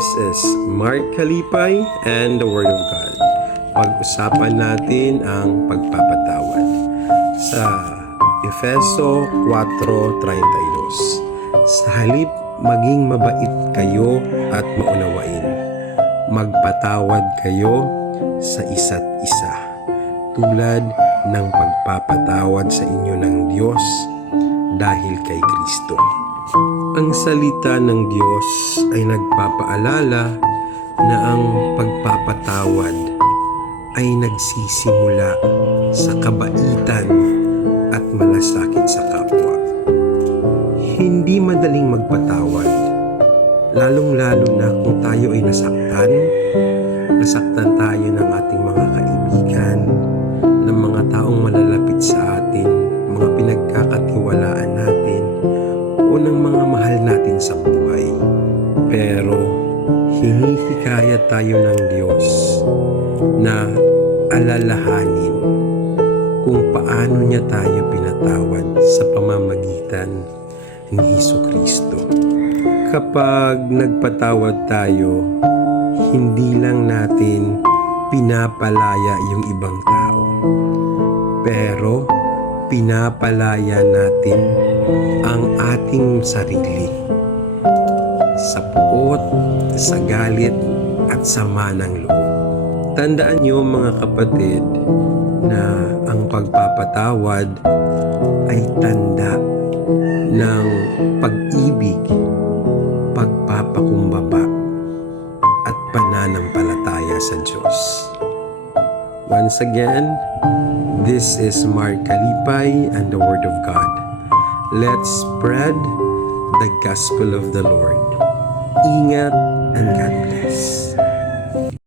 This is Mark Kalipay and the Word of God. Pag-usapan natin ang pagpapatawad sa Efeso 4:32. Sa halip maging mabait kayo at maunawain. Magpatawad kayo sa isa't isa, tulad ng pagpapatawad sa inyo ng Diyos dahil kay Kristo. Ang salita ng Diyos ay nagpapaalala na ang pagpapatawad ay nagsisimula sa kabaitan at malasakit sa kapwa. Hindi madaling magpatawad, lalong-lalo na kung tayo ay nasaktan. Nasaktan tayo ng ating mga kaibigan, ng mga taong malalapit sa atin, mga pinagkakatiwalaan natin, o ng mga mahal natin sa buhay. Pero hinihikayat tayo ng Diyos na alalahanin kung paano niya tayo pinatawad sa pamamagitan ni Jesucristo. Kapag nagpatawad tayo, hindi lang natin pinapalaya yung ibang tao, pero pinapalaya natin ang ating sarili sa puot, sa galit at sama ng loob. Tandaan niyo mga kapatid na ang pagpapatawad ay tanda ng pag-ibig, pagpapakumbaba at pananampalataya sa Diyos. Once again, this is Mark Kalipay and the Word of God. Let's spread the gospel of the Lord. Ingat and God bless.